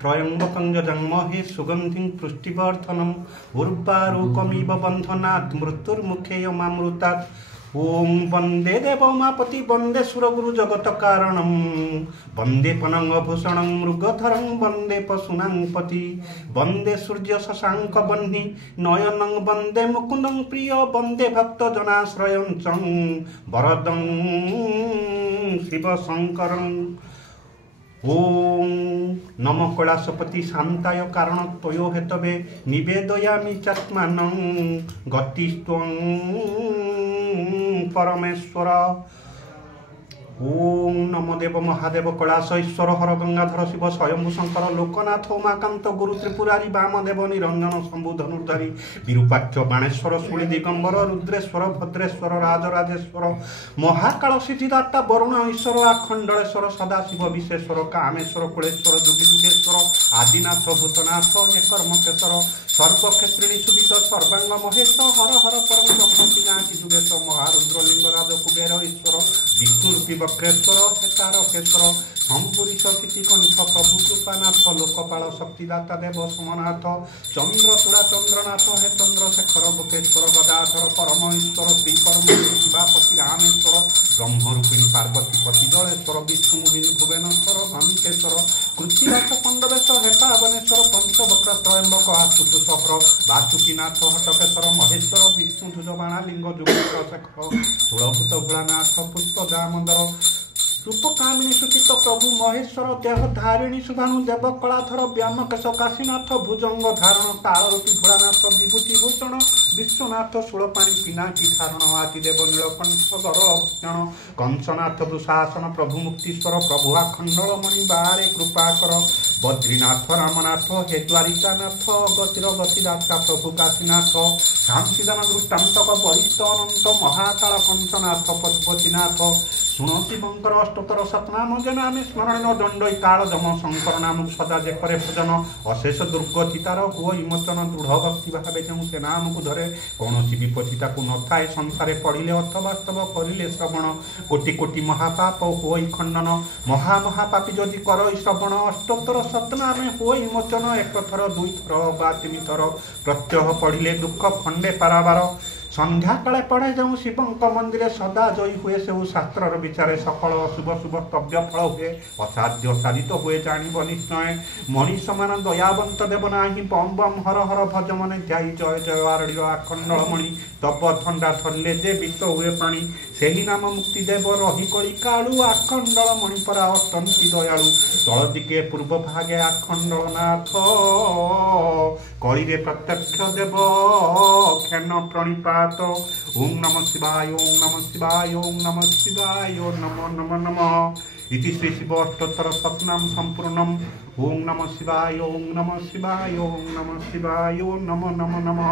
त्रयंबकं यजामहे सुगंधिं पुष्टिवर्धनम् उर्वारुकमिव बन्धनात् मृत्युर्मुखे यमामृतात्। ओं वंदे देवोमापति वंदे सुरगुरु जगत कारणं वंदे पनंगभूषणं मृगधरं वंदे पशूनां पति वंदे सूर्य शशांक बह्नि नयनं वंदे मुकुंदं प्रिय वंदे भक्तजनाश्रयं चं वरदं शिव शंकरं। ओं नमो कैलासपति शांताय कारण तयो हेतवे निवेदयामि चात्मानं गतिस्त्वं परमेश्वर। ओं नमो देव महादेव कैलास ईश्वर हर गंगाधर शिव स्वयंभू शंकर लोकनाथ उमाकांत गुरु त्रिपुरारी वामदेव निरंजन शंभु धनुर्धारी विरूपाक्ष बाणेश्वर शूली दिगंबर रुद्रेश्वर भद्रेश्वर राजराजेश्वर महाकाल सिद्धिदाता वरुण ईश्वर अखंडलेश्वर सदाशिव विशेश्वर कामेश्वर कुलेश्वर जुगीजुगेश्वर आदिनाथ भूतनाथ हे कर्मकेश्वर सर्वक्षेत्रिणी सुविध सर्वांग महेश हर हर परम ब्रह्मपिनाकी जुगेश महारुद्र लिंगराज कुबेर ईश्वर विष्णु रूपी वक्रेश्वर हेतारकेश्वर शंपुरीश सिटिकंठ प्रभु कृपानाथ लोकपाल शक्तिदाता देव सोमनाथ चंद्रचूड़ा चंद्रनाथ हे चंद्रशेखर गोपेश्वर गदाधर परमेश्वर श्री परम शिवापति रामेश्वर ब्रह्मरूपिणी पार्वती पति जलेश्वर विष्णुमोहिनी भुवनेश्वर घंटेश्वर कृतिराज पंडवेश हेतावनेश्वर पंचवक्र त्रयंबक आशुतोषर वासुकीनाथ हटकेश्वर महेश्वर विष्णु ध्वजबाणा लिंग जुगेश्वर शेखर षोलभूत भोलानाथ पुष्प दामोदर रूपकामिनी सुचित प्रभु महेश्वर देह धारिणी शुभानु देव कलाधर व्यामकेश काशीनाथ भुजंग धारण कालरूपी भोलानाथ विभूति भूषण विश्वनाथ षोलपाणी पिनाकी धारण आदिदेव नीलकंठ गरभूषण कंसनाथ दुशासन प्रभु मुक्तीश्वर प्रभु अखंडलमणि बारे कृपाकर बद्रीनाथ रामनाथ हे द्वारिकानाथ गतिर गतिदाता प्रभु काशीनाथ शांतिदान दृष्टान्तक वरिष्ठ अनंत महाकाल कंसनाथ पशुपतिनाथ शुणति शंकर अष्टोत्तर सतनाम जनामि स्मरण दंड काल जम शंकर नाम सदा जेकरे भजन अशेष दुर्गति तार हुओ विमोचन दृढ़ भक्ति भावे जो से नाम को धरे कौन विपत्ति न थाए संसारे पढ़िले अर्थ वास्तव करिले श्रवण कोटि कोटि महापाप होई खंडन महामहापापी जदि कर श्रवण अष्टोत्तर सतनामे होई विमोचन एक थर दुई थर बा तीन थर प्रत्यह पढ़िले दुख खंडे पाराबार संध्या काले पढ़े जो शिव मंदिर सदा जयी हुए से शास्त्र विचारे सकल शुभ शुभ तव्य फल हुए असाध्य साधित हुए जानिब निश्चय मनीष मान दयावंत देव नाही बम बम हर हर भज मन ध्याई जय जय आरड़िय आखंडलमणि तब थंडा थरले जे विष हुए पानी सेही नाम मुक्ति देव रही करी कालू आखंडलमणि परा अत्यंति दयालु तल दिके पूर्व भागे आखंडलनाथ करिरे प्रत्यक्ष देव खेन प्रणिपात। ओं नमः शिवाय ओं नमः शिवाय ओं नमः शिवाय ओं नमो नमो नमः इति श्री शिव अष्टोत्तर सतनाम संपूर्णम्। ओं नमः शिवाय ओं नमः शिवाय ओं नमः शिवाय ओं नमो नमो नमः।